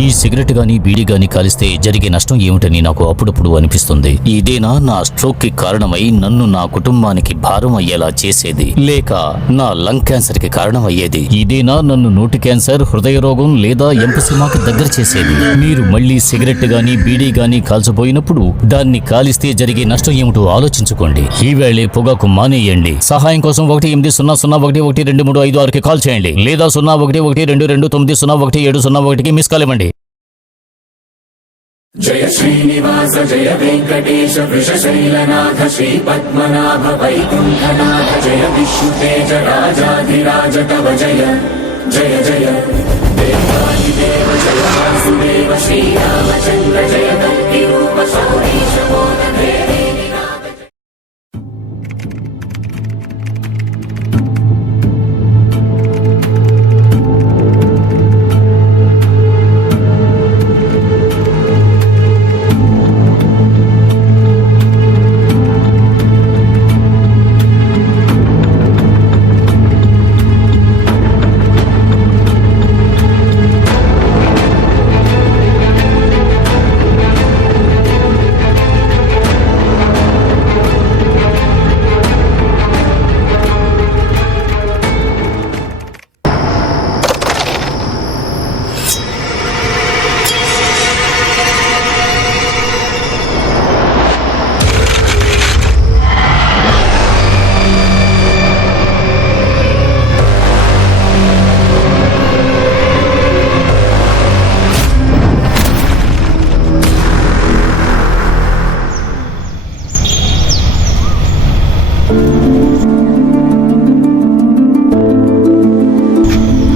ఈ సిగరెట్ గాని బీడీ గాని కాలిస్తే జరిగే నష్టం ఏమిటని నాకు అప్పుడప్పుడు అనిపిస్తుంది. ఇదేనా నా స్ట్రోక్ కి కారణమై నన్ను నా కుటుంబానికి భారం అయ్యేలా చేసేది, లేక నా లంగ్ క్యాన్సర్ కి కారణం అయ్యేది? ఇదేనా నన్ను నోటి క్యాన్సర్, హృదయ రోగం లేదా ఎంపసిమాకి దగ్గర చేసేది? మీరు మళ్ళీ సిగరెట్ గాని బీడీ గాని కాల్చబోయినప్పుడు దాన్ని కాలిస్తే జరిగే నష్టం ఏమిటో ఆలోచించుకోండి. ఈవేళే పొగాకు మానేయండి. సహాయం కోసం 180011236కి కాల్ చేయండి, లేదా 011229011701కి మిస్ కాల్ ఇవ్వండి. జయ శ్రీనివాస జయ వెంకటేశ వృషశైలనాథ శ్రీ పద్మనాభ వైకుంఠనాథ జయ విష్ణుతేజ రాజాధిరాజ తవ జయ జయ జయ దేవాదిదేవ జయ వాసుదేవ శ్రీరామచంద్ర జయ కల్కి రూప శౌరీశ మోద దేవి నినాద.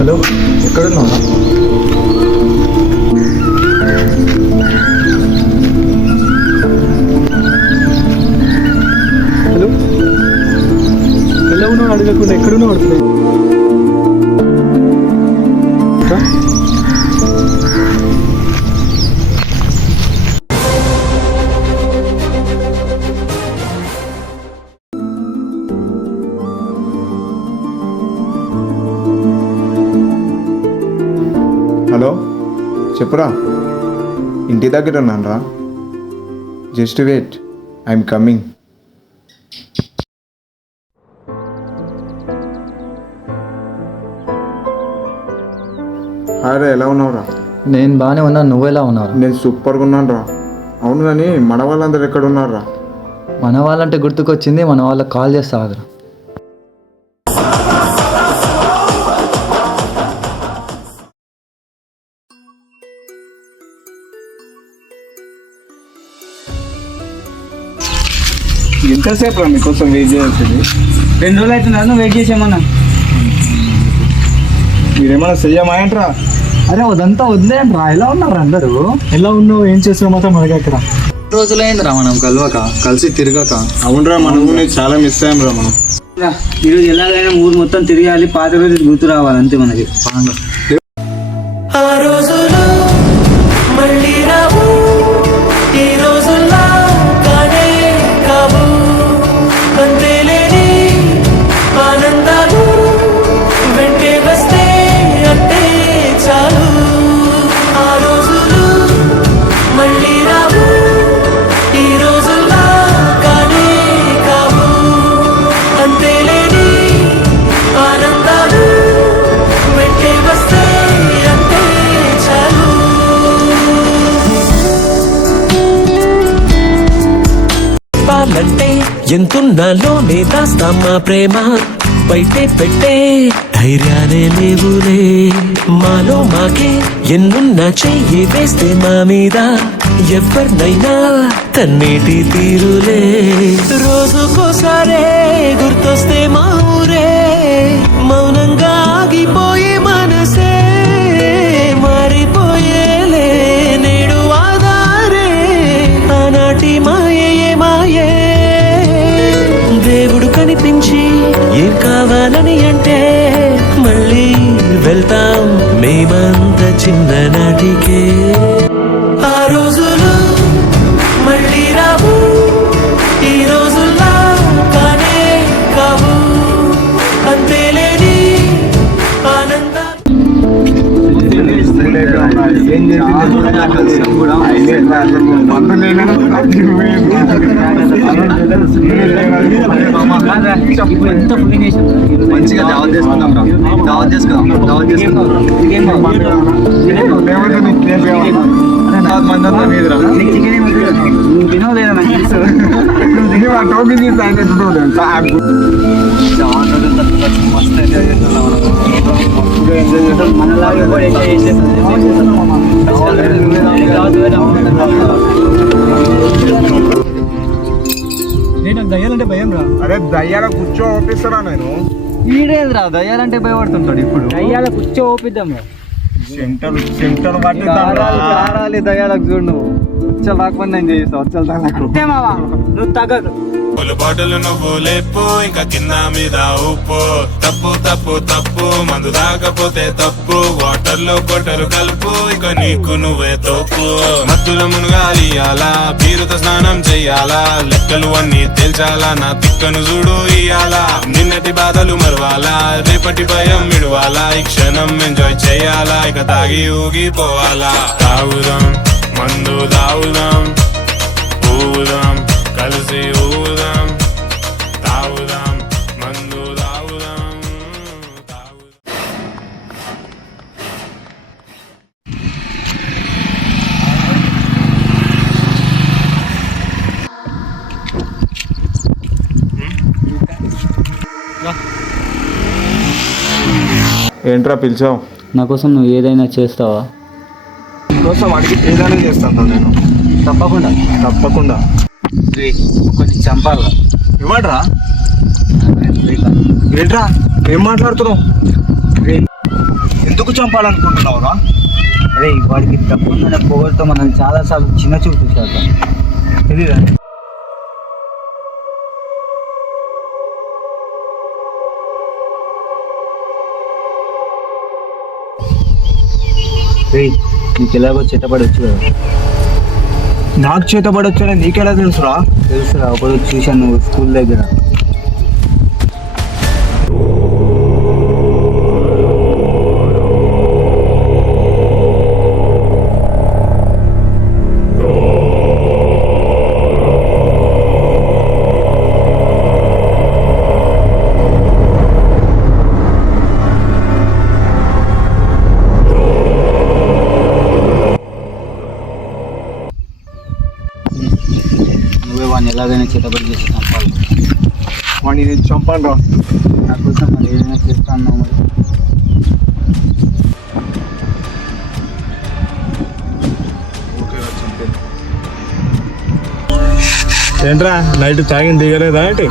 హలో, ఎక్కడున్నావు? హలో, ఎలా ఉన్నావు అడగకుండా ఎక్కడున్నావు అడుగుతున్నాయి. హలో, చెప్పురా. ఇంటి దగ్గర ఉన్నాను రా. Just wait, I'm coming. Hi రా, ఎలా ఉన్నావురా? నేను బాగానే ఉన్నాను, నువ్వెలా ఉన్నావు? నేను సూపర్గా ఉన్నాను రా. అవును కానీ మన వాళ్ళందరూ ఎక్కడ ఉన్నారా? మన వాళ్ళంటే గుర్తుకొచ్చింది, మన వాళ్ళకి కాల్ చేస్తా ఆగురా. ఎంతసేపు రా మీకోసం వెయిట్ చేయాల్సింది? 2 రోజులు అవుతుంది వెయిట్ చేసేమన్నా. మీరేమన్నా చెయ్యమాయంట్రా? అరే అదంతా వదిలేయండి రా. ఎలా ఉన్నారు అందరూ? ఎలా ఉన్నావు, ఏం చేసావు మాత్రం మనకి అక్కడ రోజులైందిరా మనం కలిసి తిరగక. అవునరా, మనం చాలా మిస్ అయ్యాం రా. మనం ఈరోజు ఎలాగైనా ఊరు మొత్తం తిరగాలి, పాత రోజులు గుర్తు రావాలి అంతే మనకి. ఆ రోజులు మళ్ళీ రావు, ఈ రోజుల్లా కానే కావు. అంతేలేని ఆనందాలు వెంటే వస్తే అంటే చాలు. ఆ రోజులు మళ్ళీ రావు, ఈ రోజుల్లా కానే కావు. అంతేలేని ఆనందాలు వెంటే వస్తే అంటే చాలు. చెప్పాలంటే ఎంతున్నాలోనే దాస్తామా ప్రేమ, బయటే పెట్టే ధైర్యాలే లేవులే. మాలో మాకే ఎన్నున్నా చెయ్యి వేస్తే మా మీద ఎవరినైనా తన్నేటి తీరులే. రోజుకోసారే గుర్తొస్తే మా ఊరే, మౌనంగా ఆగిపోయే మనసే మారిపోయేలే. నేడు ఆధారే ఆనాటి మాయే మాయే. దేవుడు కనిపించి ఏం కావాలని అంటే మళ్ళీ వెళ్తాం మేమంత చిన్ననాటికే. ఆ రోజులు మళ్ళీ రావు, ఈ రోజుల్లా కానే కావు. అంతేలేని ఆనంద ఏం మంచిగా దావత్ చేసుకుందాం రా, దావత్ చేసుకుందాం, దావత్ చేసుకుందాం. తినలేదా నాకు తెలుసు. మస్తు ఎంజాయ్ చేస్తున్నాం మనలాగే కూడా ఎంజాయ్ నేను దయ్యాలంటే భయం రా. అరే దయ్యాల కూర్చో ఓపిస్తారా నేను ఈడేదిరా దయ్యాలంటే భయపడుతుంటాడు ఇప్పుడు. దయ్యాల కూర్చో ఓపిద్దాం రా. సెంటర్ ఆడాలి దయ్యాలకు చూడు నువ్వు. వచ్చలు రాకపోతే నేను చేస్తావు, వచ్చలు తగలకు. అంతే మావా, నువ్వు తగ్గదు. పులు బాటలు నువ్వు లేపు ఇంకా కింద మీద ఉప్పు తప్పు తప్పు తప్పు మందు తాగపోతే తప్పు వాటర్ లో కొట్టరు కలుపు ఇక నీకు నువ్వే తోపు మత్తుల మునగాలి అలా బీరుతో స్నానం చెయ్యాలా లెక్కలు అన్ని తేల్చాలా నా తిక్కను చూడు ఇయ్యాలా నిన్నటి బాధలు మరవాలా రేపటి భయం విడవాలా ఈ క్షణం ఎంజాయ్ చెయ్యాలా ఇక తాగి ఊగిపోవాలా తాగుదాం మందు తాగుదాం ఊదాం కలిసి ఊదాం తాగుదాం మందు తాగుదాం ఏంట్రా పిలిచావు? నా కోసం నువ్వు ఏదైనా చేస్తావా? కోసం అడిగి ఏదైనా చేస్తాను నేను. తప్పకుండా. తప్పకుండా. కొంచెం చంపాలా? ఇవ్వడ్రా. ఏంట్రా ఏం మాట్లాడుతున్నావు? ఎందుకు చంపాలనుకుంటున్నావురా? అరే వాడికి తప్పకుండా పొగడుతో మనం చాలాసార్లు చిన్న చూపు చూసాక తెలీదా? నీకు ఎలాగో చేతపడవచ్చు కదా. నాకు చేతపడొచ్చా నీకెలా తెలుసురా? తెలుసురా, ఒకరోజు చూశాను నువ్వు స్కూల్ దగ్గర. నువ్వే వాడిని ఎలాగైనా చేతబడి చేసి చంపాలి. వాడిని నేను చంపాను రా. నా కోసం మరి ఏదైనా చేస్తా అన్నావు మరి. ఏంట్రా నైట్ తాగింది దిగలేదా ఏంటి?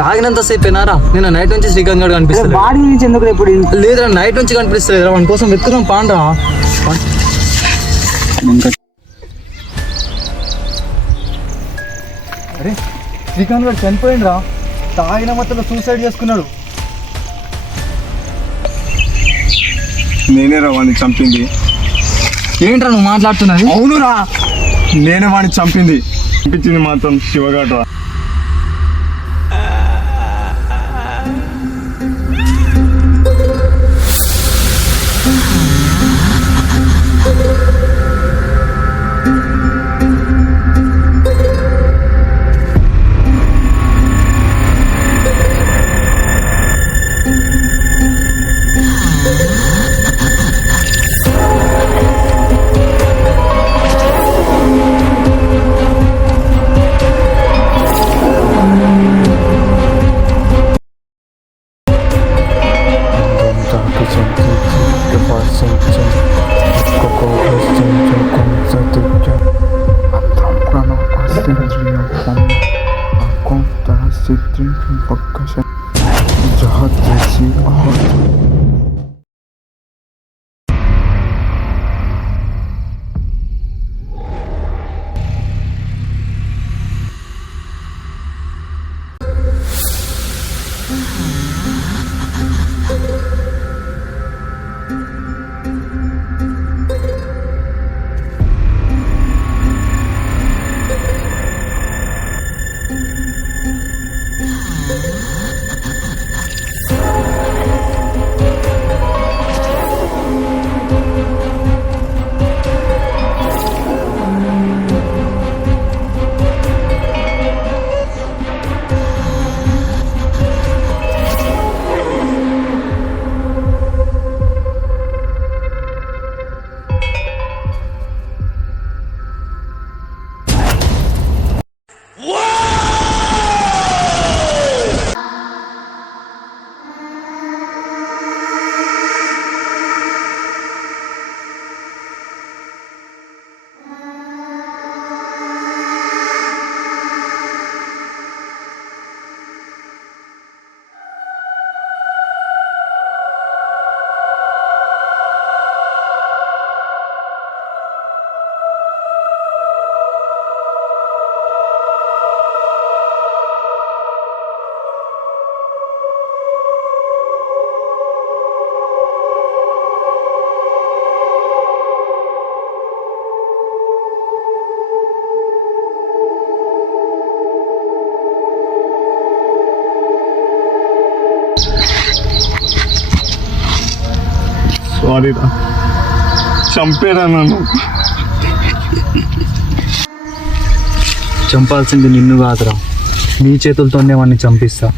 తాగినంత సేపు ఏనారా? నేను నైట్ నుంచి శ్రీకాంత్ గారు కనిపిస్తుంది. వాడి నుంచి ఎందుకు ఇప్పుడు లేదురా, నైట్ నుంచి కనిపిస్తుంది. వాడి కోసం వెతుకుదాం పాండ్రా. అరే శ్రీకాంత్ గారు చనిపోయిండ్రా. తాగిన మొత్తంలో సూసైడ్ చేసుకున్నాడు. నేనే రా వాడిని చంపింది. ఏంట్రా నువ్వు మాట్లాడుతున్నది? అవునురా, నేనే వాడిని చంపింది. చంపించింది మాత్రం శివగాడు రా. సారీ రా, చంపేరా నన్ను. చంపాల్సింది నిన్ను కాదురా, నీ చేతులతోనే వాడిని చంపిస్తా.